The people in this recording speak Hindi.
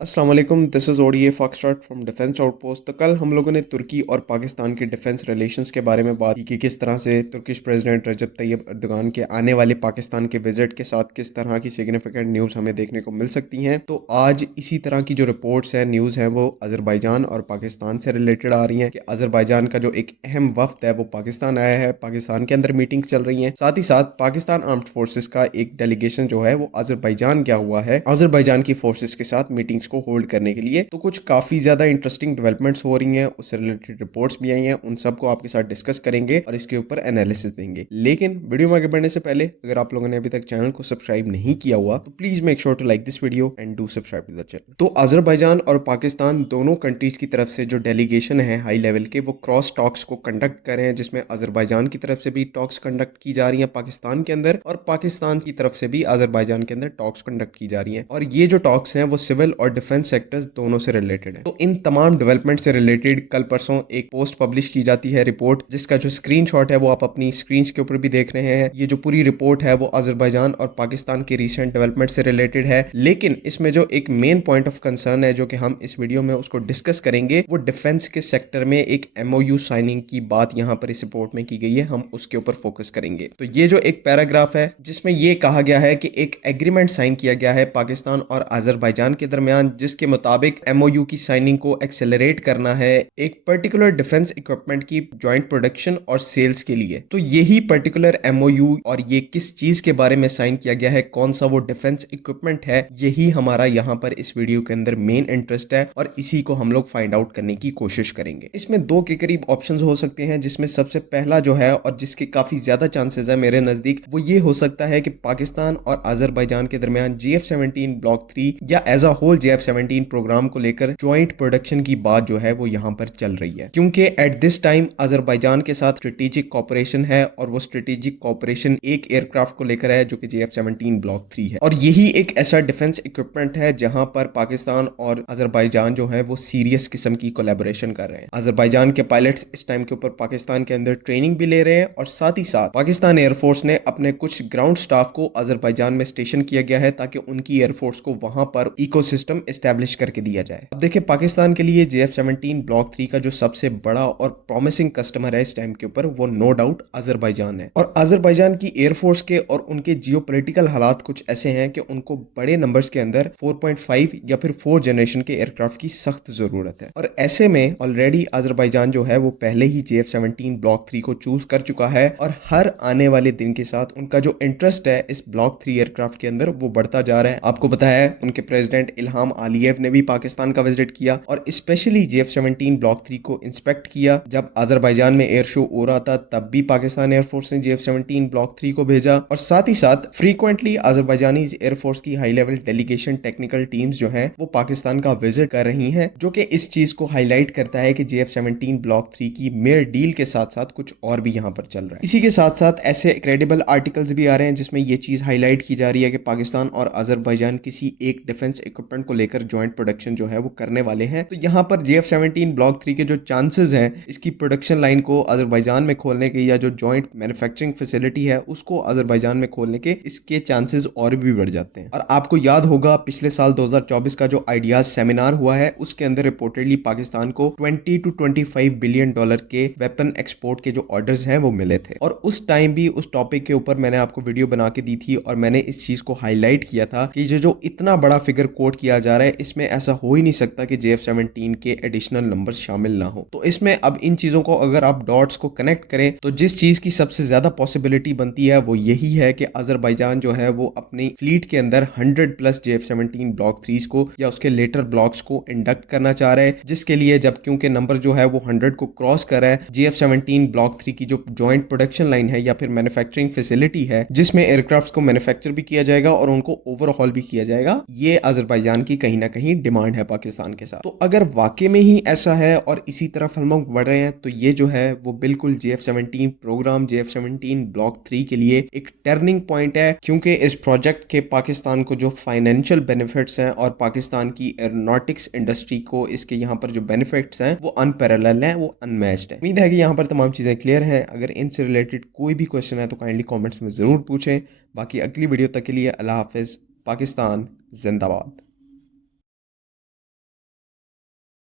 अस्सलाम वालेकुम, this is ODA foxtrot from defence outpost. तो कल हम लोगों ने तुर्की और पाकिस्तान के डिफेंस रिलेशंस के बारे में बात की कि किस तरह से तुर्किश प्रेसिडेंट रजब तैयब अर्दोगान के आने वाले पाकिस्तान के विजिट के साथ किस तरह की सिग्निफिकेंट न्यूज़ हमें देखने को मिल सकती हैं। तो आज इसी तरह की जो रिपोर्ट्स हैं, न्यूज़ हैं, वो अज़रबैजान और पाकिस्तान से रिलेटेड आ रही हैं कि अज़रबैजान का जो एक अहम वफ्द है वो पाकिस्तान आया है, पाकिस्तान के अंदर मीटिंग चल रही हैं। साथ ही साथ पाकिस्तान आर्म्ड फोर्सेस का एक डेलीगेशन जो है वो अज़रबैजान गया हुआ है अज़रबैजान की फोर्सेस के साथ मीटिंग्स को होल्ड करने के लिए। तो कुछ काफी ज्यादा इंटरेस्टिंग डेवलपमेंट्स हो रही हैं, उससे रिलेटेड रिपोर्ट्स भी आई हैं, उन सबको आपके साथ डिस्कस करेंगे और इसके ऊपर एनालिसिस देंगे। लेकिन वीडियो में आगे बढ़ने से पहले अगर आप लोगों ने अभी तक चैनल को सब्सक्राइब नहीं किया हुआ तो please make sure to like this video and do subscribe to the channel. तो अजरबैजान और पाकिस्तान दोनों कंट्रीज की तरफ से जो डेलीगेशन है हाई लेवल के, वो क्रॉस टॉक्स को कंडक्ट कर रहे हैं, जिसमें अजरबैजान की तरफ से भी टॉक्स कंडक्ट की जा रही हैं पाकिस्तान के अंदर, और पाकिस्तान की तरफ से भी अजरबैजान के अंदर टॉक्स कंडक्ट की जा रही हैं। और ये जो टॉक्स हैं वो सिविल और डिफेंस सेक्टर्स दोनों से रिलेटेड है। तो इन तमाम डेवलपमेंट से रिलेटेड कल परसों एक पोस्ट पब्लिश की जाती है, रिपोर्ट, जिसका जो स्क्रीनशॉट है वो आप अपनी स्क्रीन के ऊपर भी देख रहे हैं। ये जो पूरी रिपोर्ट है वो अजरबैजान और पाकिस्तान के रिसेंट डेवलपमेंट से रिलेटेड है, लेकिन इसमें जो एक मेन पॉइंट ऑफ कंसर्न है जो कि हम इस वीडियो में उसको डिस्कस करेंगे, वो डिफेंस के सेक्टर में एक एमओयू साइनिंग की बात यहाँ पर इस रिपोर्ट में की गई है। हम उसके ऊपर फोकस करेंगे। तो ये जो एक पैराग्राफ है जिसमें ये कहा गया है कि एक एग्रीमेंट साइन किया गया है पाकिस्तान और अजरबैजान के दरमियान, जिसके मुताबिक एमओयू की साइनिंग को एक्सेलरेट करना है एक पर्टिकुलर डिफेंस इक्विपमेंट की ज्वाइंट प्रोडक्शन और सेल्स के लिए। तो यही पर्टिकुलर एमओयू और ये किस चीज के बारे में साइन किया गया है, कौन सा वो डिफेंस इक्विपमेंट है, यही हमारा यहाँ पर इस वीडियो के अंदर मेन इंटरेस्ट है और इसी को हम लोग फाइंड आउट करने की कोशिश करेंगे। इसमें दो के करीब ऑप्शंस हो सकते हैं, जिसमें सबसे पहला जो है और जिसके काफी ज्यादा चांसेस है मेरे नजदीक, वो ये हो सकता है कि पाकिस्तान और अजरबैजान के दरमियान JF-17 ब्लॉक 3 या as a whole JF-17 programme को लेकर ज्वाइंट प्रोडक्शन की बात जो है वो यहाँ पर चल रही है, क्योंकि एट दिस टाइम अजरबैजान के साथ स्ट्रेटेजिक कॉपरेशन है और वो स्ट्रेटेजिक कॉपरेशन एक एयरक्राफ्ट को लेकर है जो कि JF-17 ब्लॉक 3 है। और यही एक ऐसा डिफेंस इक्विपमेंट है जहां पर पाकिस्तान और अजरबैजान जो है वो सीरियस किस्म की कोलैबोरेशन कर रहे हैं। अजरबैजान के पायलट्स इस टाइम के ऊपर पाकिस्तान के अंदर ट्रेनिंग भी ले रहे हैं, और साथ ही साथ पाकिस्तान एयरफोर्स ने अपने कुछ ग्राउंड स्टाफ को अजरबैजान में स्टेशन किया गया है ताकि उनकी एयरफोर्स को वहां पर इकोसिस्टम एस्टेब्लिश करके दिया जाए। अब देखिए, पाकिस्तान के लिए JF-17 ब्लॉक 3 का जो सबसे बड़ा और प्रॉमिसिंग कस्टमर है इस टाइम के ऊपर, वो नो डाउट अजरबैजान है। और अजरबैजान की एयरफोर्स के और उनके जियोपॉलिटिकल हालात कुछ ऐसे हैं कि उनको बड़े नंबर्स के अंदर 4.5 या फिर 4 जनरेशन के एयरक्राफ्ट की सख्त जरूरत है। और ऐसे में ऑलरेडी अजरबैजान जो है वो पहले ही JF-17 ब्लॉक 3 को चूज कर चुका है, और हर आने वाले दिन के साथ उनका जो इंटरेस्ट है इस ब्लॉक 3 एयरक्राफ्ट के अंदर वो बढ़ता जा रहा है। आपको पता है उनके प्रेसिडेंट इल्हाम आलियेव ने भी पाकिस्तान का विजिट किया और स्पेशली JF-17 ब्लॉक 3 को इंस्पेक्ट किया। जब अजरबैजान में एयर शो हो रहा था तब भी पाकिस्तान एयरफोर्स ने JF-17 ब्लॉक 3 को भेजा, और साथ ही साथ फ्रीक्वेंटली अजरबैजानी एयरफोर्स की high level delegation technical teams जो हैं वो पाकिस्तान का विजिट कर रही हैं, जो कि इस चीज को हाईलाइट करता है कि JF-17 ब्लॉक 3 की मेयर डील के साथ साथ कुछ और भी यहाँ पर चल रहा है। इसी के साथ साथ ऐसे क्रेडिबल आर्टिकल्स भी आ रहे हैं जिसमें ये चीज हाईलाइट की जा रही है कि पाकिस्तान और अजरबैजान किसी एक डिफेंस इक्विपमेंट को लेकर ज्वाइंट प्रोडक्शन जो है वो करने वाले हैं। तो यहाँ पर JF-17 ब्लॉक 3 के जो चांसेस हैं इसकी प्रोडक्शन लाइन को अजरबैजान में खोलने के, या जो ज्वाइंट मैन्युफैक्चरिंग फैसिलिटी है उसको अजरबैजान में खोलने के, इसके चांसेस और भी बढ़ जाते हैं। और आपको याद होगा पिछले साल 2024 का जो आइडियाज सेमिनार हुआ है उसके अंदर रिपोर्टेडली पाकिस्तान को 20 to 25 बिलियन डॉलर के वेपन एक्सपोर्ट के जो ऑर्डर्स हैं वो मिले थे। और उस टाइम भी उस टॉपिक के ऊपर मैंने आपको वीडियो बना के दी थी और मैंने इस चीज को हाईलाइट किया था कि जो इतना बड़ा फिगर कोट किया जा रहा है इसमें ऐसा हो ही नहीं सकता कि JF-17 के एडिशनल नंबर शामिल ना हो। तो इसमें अब इन चीजों को अगर आप डॉट्स को कनेक्ट करें तो जिस चीज की सबसे ज्यादा पॉसिबिलिटी बनती है वो यही है कि अजरबैजान जो है वो अपनी फ्लीट के अंदर 100+ JF-17 ब्लॉक 3 को या उसके लेटर ब्लॉक्स को इंडक्ट करना चाह रहे हैं, जिसके लिए जब क्योंकि नंबर जो है वो 100 को क्रॉस कर रहा है, JF-17 ब्लॉक 3 की जो ज्वाइंट प्रोडक्शन लाइन है या फिर मैन्युफैक्चरिंग फैसिलिटी है जिसमें एयरक्राफ्ट को मैन्युफैक्चर भी किया जाएगा और उनको ओवरहॉल भी किया जाएगा, ये अजरबैजान की कहीं ना कहीं डिमांड है पाकिस्तान के साथ। तो अगर वाकई में ही ऐसा है और इसी तरफ हम लोग बढ़ रहे हैं तो ये जो है वो बिल्कुल JF-17 प्रोग्राम, JF-17 ब्लॉक 3 के लिए एक टर्निंग पॉइंट है, क्योंकि इस प्रोजेक्ट के पाकिस्तान को जो फाइनेंशियल बेनिफिट्स हैं और पाकिस्तान की एरोनॉटिक्स इंडस्ट्री को इसके यहाँ पर जो बेनिफिट्स हैं वो अनपैरेलल हैं, वो अनमैच्ड है। उम्मीद है कि यहाँ पर तमाम चीजें क्लियर हैं। अगर इनसे रिलेटेड कोई भी क्वेश्चन है तो काइंडली कमेंट्स में जरूर पूछें। बाकी अगली वीडियो तक के लिए अल्लाह हाफिज। पाकिस्तान जिंदाबाद।